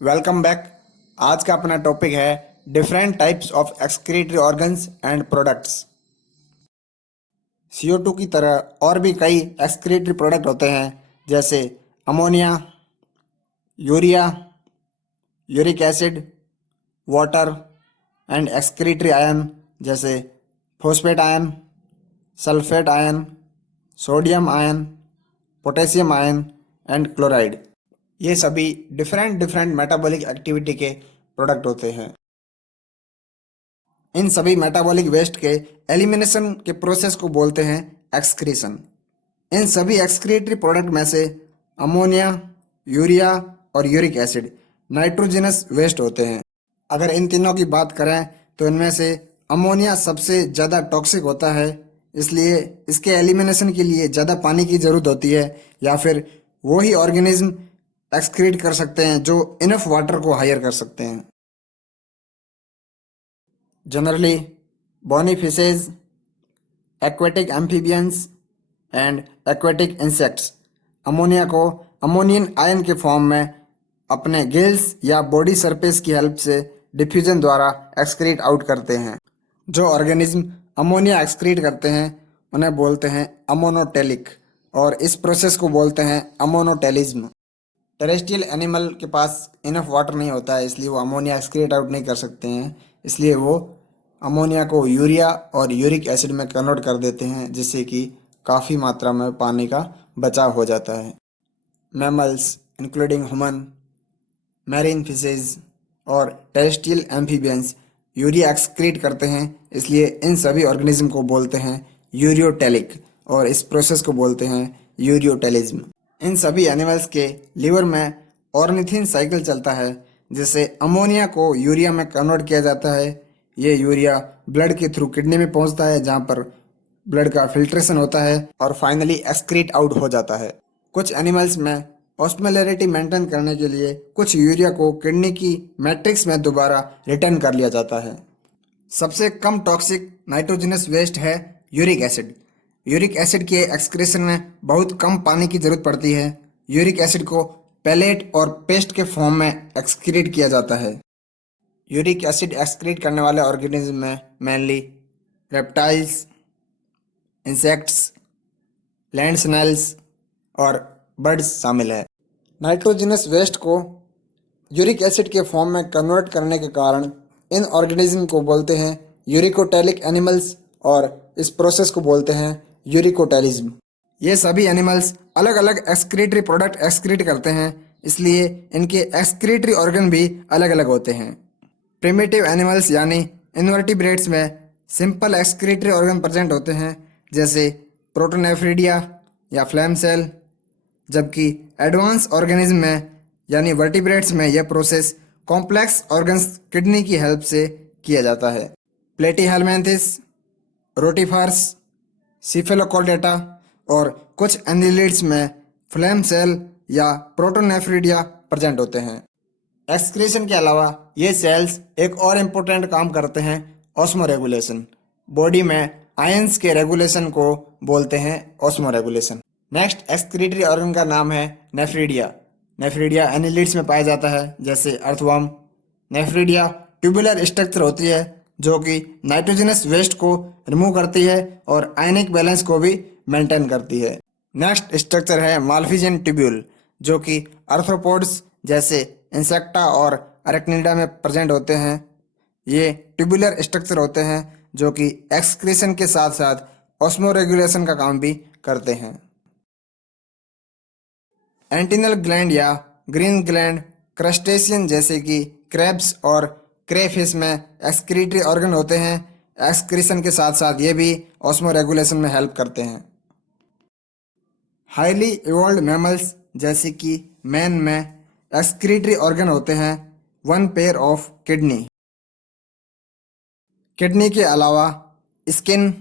Welcome back. आज का अपना टॉपिक है different types of excretory organs and products. CO2 की तरह और भी कई एक्सक्रीटरी प्रोडक्ट होते हैं जैसे ammonia, urea, uric acid, water and excretory ion जैसे phosphate ion, sulphate ion, sodium ion, potassium ion and chloride. ये सभी डिफरेंट डिफरेंट मेटाबॉलिक एक्टिविटी के प्रोडक्ट होते हैं। इन सभी मेटाबॉलिक वेस्ट के एलिमिनेशन के प्रोसेस को बोलते हैं एक्सक्रीशन। इन सभी एक्सक्रीटरी प्रोडक्ट में से अमोनिया, यूरिया और यूरिक एसिड नाइट्रोजनस वेस्ट होते हैं। अगर इन तीनों की बात करें तो इनमें से अमोनिया सबसे ज़्यादा टॉक्सिक होता है, इसलिए इसके एलिमिनेशन के लिए ज़्यादा पानी की ज़रूरत होती है या फिर वही ऑर्गेनिज्म एक्सक्रीट कर सकते हैं जो इनफ वाटर को हायर कर सकते हैं। Generally bony fishes, aquatic amphibians and aquatic insects ammonia को अमोनियन आयन के फॉर्म में अपने गिल्स या बॉडी सरफेस की हेल्प से डिफ्यूजन द्वारा एक्सक्रीट आउट करते हैं। जो ऑर्गेनिज्म अमोनिया एक्सक्रीट करते हैं उन्हें बोलते हैं अमोनोटेलिक और इस प्रोसेस को बोलते हैं अमोनोटेलिज्म। टेरेस्ट्रियल एनिमल के पास इनफ वाटर नहीं होता है, इसलिए वो अमोनिया एक्सक्रीट आउट नहीं कर सकते हैं, इसलिए वो अमोनिया को यूरिया और यूरिक एसिड में कन्वर्ट कर देते हैं, जिससे कि काफ़ी मात्रा में पानी का बचाव हो जाता है। Mammals including human, marine fishes और टेरेस्ट्रियल एम्फीबियंस यूरिया एक्सक्रीट करते हैं, इसलिए इन सभी ऑर्गेनिज्म को बोलते हैं यूरियोटेलिक और इस प्रोसेस को बोलते हैं यूरियोटेलिज्म। इन सभी एनिमल्स के लिवर में ऑर्निथिन साइकिल चलता है, जिससे अमोनिया को यूरिया में कन्वर्ट किया जाता है। ये यूरिया ब्लड के थ्रू किडनी में पहुंचता है, जहां पर ब्लड का फिल्ट्रेशन होता है और फाइनली एक्सक्रीट आउट हो जाता है। कुछ एनिमल्स में ऑस्मोलैरिटी मेंटेन करने के लिए कुछ यूरिया को किडनी की मैट्रिक्स में दोबारा रिटर्न कर लिया जाता है। सबसे कम टॉक्सिक नाइट्रोजनस वेस्ट है यूरिक एसिड। यूरिक एसिड के एक्सक्रीशन में बहुत कम पानी की जरूरत पड़ती है। यूरिक एसिड को पैलेट और पेस्ट के फॉर्म में एक्सक्रीट किया जाता है। यूरिक एसिड एक्सक्रीट करने वाले ऑर्गेनिज्म में mainly reptiles, insects, land snails और बर्ड्स शामिल है। नाइट्रोजनस वेस्ट को यूरिक एसिड के फॉर्म में कन्वर्ट करने के कारण इन ऑर्गेनिज्म को बोलते हैं यूरिकोटेलिक एनिमल्स और इस प्रोसेस को बोलते हैं यूरिकोटेलिज्म। ये सभी एनिमल्स अलग अलग एक्सक्रीटरी प्रोडक्ट एक्सक्रीट करते हैं, इसलिए इनके एक्सक्रीटरी ऑर्गन भी अलग अलग होते हैं। प्रिमिटिव एनिमल्स यानी इनवर्टिब्रेट्स में सिंपल एक्सक्रीटरी ऑर्गन प्रेजेंट होते हैं, जैसे प्रोटोनेफ्रिडिया या फ्लैम सेल, जबकि एडवांस ऑर्गेनिज्म में यानी वर्टिब्रेट्स में यह प्रोसेस कॉम्प्लेक्स ऑर्गन्स किडनी की हेल्प से किया जाता है। प्लेटीहेल्मिन्थस, रोटिफर्स, सिफेलोकॉर्डेटा और कुछ एनिलिड्स में फ्लैम सेल या प्रोटोनेफ्रिडिया प्रेजेंट होते हैं। एक्सक्रीशन के अलावा ये सेल्स एक और इम्पोर्टेंट काम करते हैं, ऑस्मोरेगुलेशन। बॉडी में आयंस के रेगुलेशन को बोलते हैं ऑस्मोरेगुलेशन। नेक्स्ट एक्सक्रीटरी ऑर्गन का नाम है नेफ्रिडिया। नेफ्रिडिया एनिलिड्स में पाया जाता है, जैसे अर्थवर्म। नेफ्रिडिया ट्यूबुलर स्ट्रक्चर होती है जो कि नाइट्रोजनस वेस्ट को रिमूव करती है और आयनिक बैलेंस को भी मेंटेन करती है। नेक्स्ट स्ट्रक्चर है माल्फिजियन ट्यूब्यूल, जो कि आर्थ्रोपोड्स जैसे इंसेक्टा और अरेक्निडा में प्रेजेंट होते हैं। ये ट्यूबुलर स्ट्रक्चर होते हैं जो कि एक्सक्रीशन के साथ साथ ऑस्मोरेगुलेशन का काम भी करते हैं। एंटिनल ग्लैंड या ग्रीन ग्लैंड क्रस्टेशियन जैसे कि क्रैब्स और क्रेफिश में एक्सक्रीटरी ऑर्गन होते हैं। एक्सक्रीशन के साथ साथ ये भी ऑस्मोरेगुलेशन में हेल्प करते हैं। हाईली इवॉल्व्ड मैमल्स जैसे कि मैन में एक्सक्रीटरी ऑर्गन होते हैं 1 पेयर ऑफ किडनी। किडनी के अलावा स्किन,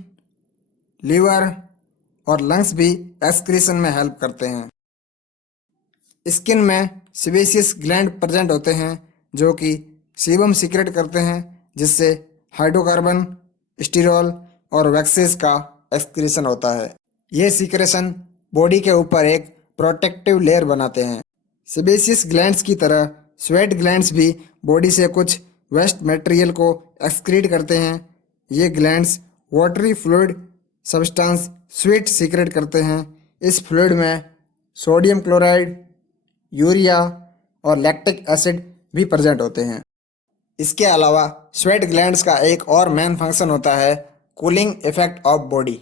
लीवर और लंग्स भी एक्सक्रीशन में हेल्प करते हैं। स्किन में सेबेसियस ग्लैंड प्रेजेंट होते हैं जो कि सीबम सीक्रेट करते हैं, जिससे हाइड्रोकार्बन, स्टीरॉल और वैक्सेस का एक्सक्रीशन होता है। ये सीक्रेशन बॉडी के ऊपर एक प्रोटेक्टिव लेयर बनाते हैं। सेबेसियस ग्लैंड्स की तरह स्वेट ग्लैंड्स भी बॉडी से कुछ वेस्ट मटेरियल को एक्सक्रीट करते हैं। ये glands watery fluid substance sweet secret करते हैं। इस फ्लूइड में सोडियम क्लोराइड, यूरिया और लैक्टिक एसिड भी प्रेजेंट होते हैं। इसके अलावा स्वेट ग्लैंड्स का एक और मेन फंक्शन होता है कूलिंग इफेक्ट ऑफ बॉडी।